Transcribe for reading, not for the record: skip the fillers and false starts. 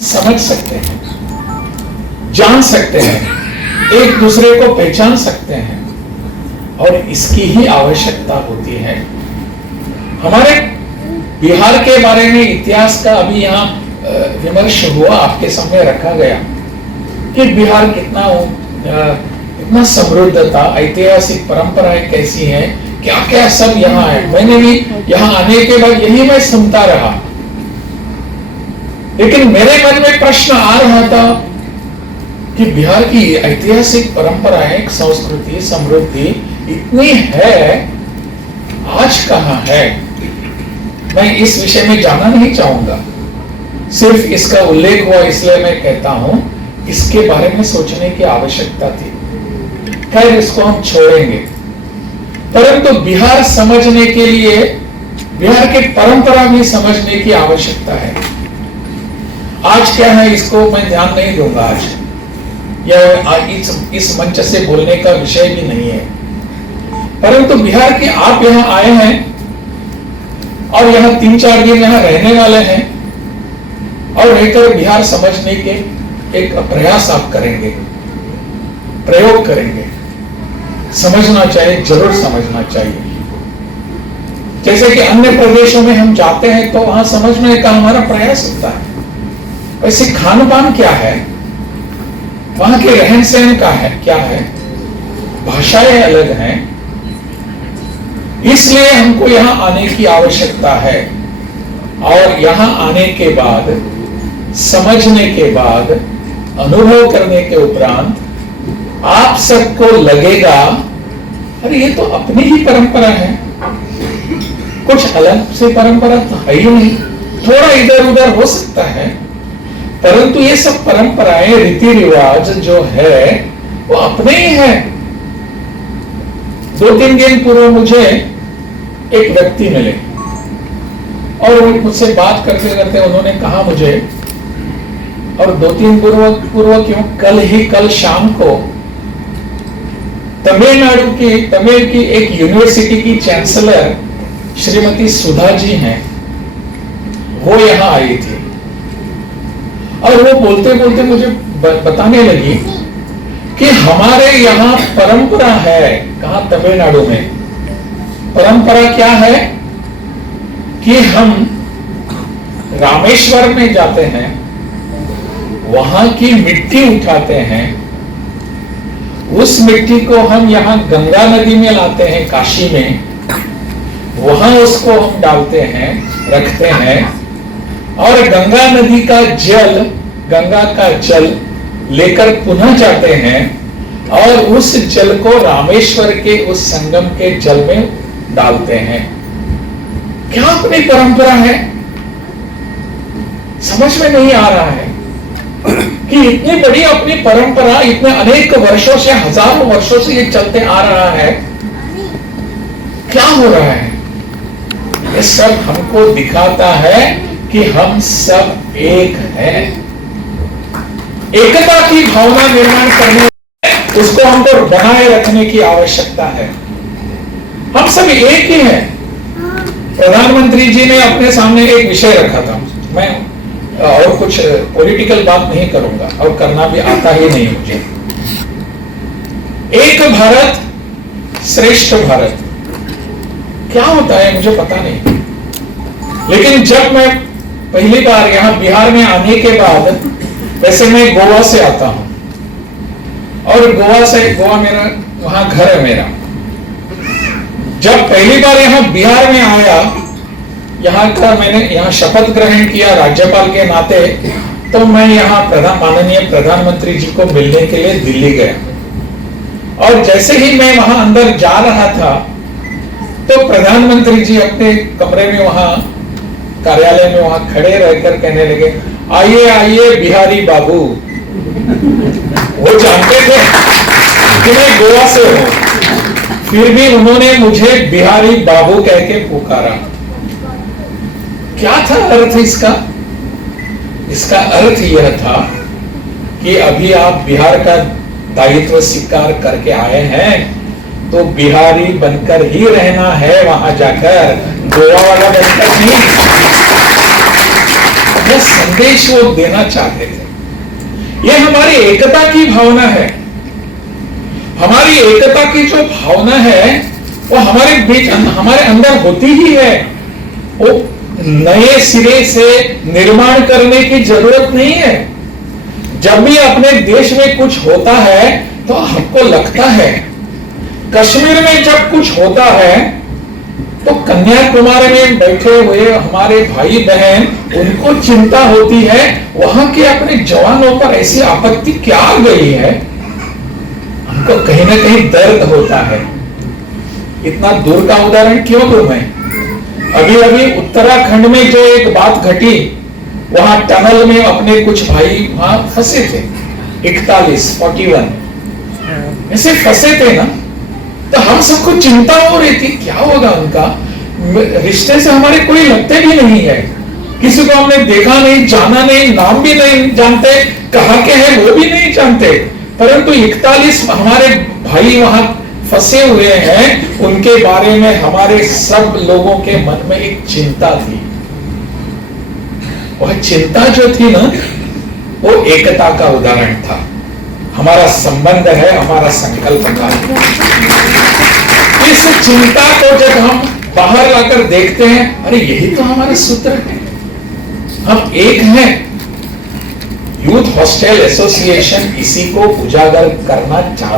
समझ सकते हैं, जान सकते हैं, एक दूसरे को पहचान सकते हैं, और इसकी ही आवश्यकता होती है। हमारे बिहार के बारे में इतिहास का अभी यहाँ विमर्श हुआ, आपके सामने रखा गया कि बिहार कितना समृद्ध था, ऐतिहासिक परंपराएं कैसी हैं, क्या क्या सब यहाँ है। मैंने भी यहाँ आने के बाद यही मैं सुनता रहा, लेकिन मेरे मन में प्रश्न आ रहा था कि बिहार की ऐतिहासिक परंपराएं, संस्कृति, समृद्धि इतनी है, आज कहां है। मैं इस विषय में जाना नहीं चाहूंगा, सिर्फ इसका उल्लेख हुआ इसलिए मैं कहता हूं, इसके बारे में सोचने की आवश्यकता थी। खैर, इसको हम छोड़ेंगे, परंतु बिहार समझने के लिए बिहार की परंपरा भी समझने की आवश्यकता है। आज क्या है इसको मैं ध्यान नहीं दूंगा, आज या इस मंच से बोलने का विषय भी नहीं है, परंतु बिहार के आप यहां आए हैं और यहां 3-4 दिन यहां रहने वाले हैं, और रहकर बिहार समझने के एक प्रयास आप करेंगे, प्रयोग करेंगे। समझना चाहिए, जरूर समझना चाहिए। जैसे कि अन्य प्रदेशों में हम जाते हैं तो वहां समझने का हमारा प्रयास होता है। वैसे खान पान क्या है, वहां के रहन सहन का है क्या है, भाषाएं अलग हैं, इसलिए हमको यहां आने की आवश्यकता है। और यहां आने के बाद, समझने के बाद, अनुभव करने के उपरांत आप सबको लगेगा अरे ये तो अपनी ही परंपरा है, कुछ अलग से परंपरा तो है ही नहीं, थोड़ा इधर उधर हो सकता है, परंतु ये सब परंपराएं, रीति रिवाज जो है वो अपने ही है। 2-3 दिन पूर्व मुझे एक व्यक्ति मिले और मुझसे बात करते करते उन्होंने कहा मुझे, और 2-3 पूर्व क्यों, कल शाम को तमिल की एक यूनिवर्सिटी की चांसलर श्रीमती सुधा जी हैं, वो यहां आई थी, और वो बोलते बोलते मुझे बताने लगी कि हमारे यहाँ परंपरा है। कहां? तमिलनाडु में परंपरा क्या है कि हम रामेश्वर में जाते हैं, वहां की मिट्टी उठाते हैं, उस मिट्टी को हम यहाँ गंगा नदी में लाते हैं, काशी में, वहां उसको हम डालते हैं, रखते हैं, और गंगा नदी का जल, गंगा का जल लेकर पुनः जाते हैं, और उस जल को रामेश्वर के उस संगम के जल में डालते हैं। क्या अपनी परंपरा है? समझ में नहीं आ रहा है कि इतनी बड़ी अपनी परंपरा, इतने अनेक वर्षों से, हजारों वर्षों से ये चलते आ रहा है, क्या हो रहा है? ये सब हमको दिखाता है कि हम सब एक हैं। एकता की भावना निर्माण करने, उसको हमको बनाए रखने की आवश्यकता है। हम सब एक ही हैं। प्रधानमंत्री जी ने अपने सामने एक विषय रखा था, मैं और कुछ पॉलिटिकल बात नहीं करूंगा और करना भी आता ही नहीं मुझे। एक भारत श्रेष्ठ भारत क्या होता है मुझे पता नहीं, लेकिन जब मैं पहली बार यहां बिहार में आने के बाद, वैसे मैं गोवा से आता हूं, और गोवा मेरा वहां घर है मेरा। जब पहली बार यहां बिहार में आया, यहाँ का मैंने यहाँ शपथ ग्रहण किया राज्यपाल के नाते, तो मैं यहाँ माननीय प्रधानमंत्री जी को मिलने के लिए दिल्ली गया, और जैसे ही मैं वहां अंदर जा रहा था तो प्रधानमंत्री जी अपने कमरे में, वहां कार्यालय में वहां खड़े रहकर कहने लगे, आइए आइए बिहारी बाबू। वो जानते थे कि मैं गोवा से हूं, फिर भी उन्होंने मुझे बिहारी बाबू कह के पुकारा। क्या था अर्थ इसका? इसका अर्थ यह था कि अभी आप बिहार का दायित्व स्वीकार करके आए हैं, तो बिहारी बनकर ही रहना है वहां जाकर, गोवा वाला बनकर नहीं। यह संदेश वो देना चाहते थे। यह हमारी एकता की भावना है। हमारी एकता की जो भावना है वो हमारे बीच, हमारे अंदर होती ही है। वो नए सिरे से निर्माण करने की जरूरत नहीं है। जब भी अपने देश में कुछ होता है तो हमको लगता है, कश्मीर में जब कुछ होता है तो कन्याकुमारी में बैठे हुए हमारे भाई बहन, उनको चिंता होती है वहां के अपने जवानों पर ऐसी आपत्ति क्या आ गई है, हमको कहीं ना कहीं दर्द होता है। इतना दूर का उदाहरण क्यों दूं मैं? अभी अभी उत्तराखंड में जो एक बात घटी, वहां टनल में अपने कुछ भाई वहां फंसे थे, 41 ऐसे फंसे थे ना, तो हम सबको चिंता हो रही थी क्या होगा उनका। रिश्ते से हमारे कोई लगते भी नहीं है, किसी को हमने देखा नहीं, जाना नहीं, नाम भी नहीं जानते, कहाँ के हैं वो भी नहीं जानते, परंतु 41 हमारे भाई वहां फंसे हुए हैं, उनके बारे में हमारे सब लोगों के मन में एक चिंता थी। वह चिंता जो थी ना, वो एकता का उदाहरण था। हमारा संबंध है, हमारा संकल्प था। इस चिंता को जब हम बाहर लाकर देखते हैं, अरे यही तो हमारे सूत्र है, हम एक हैं। यूथ हॉस्टल एसोसिएशन इसी को उजागर करना चाहता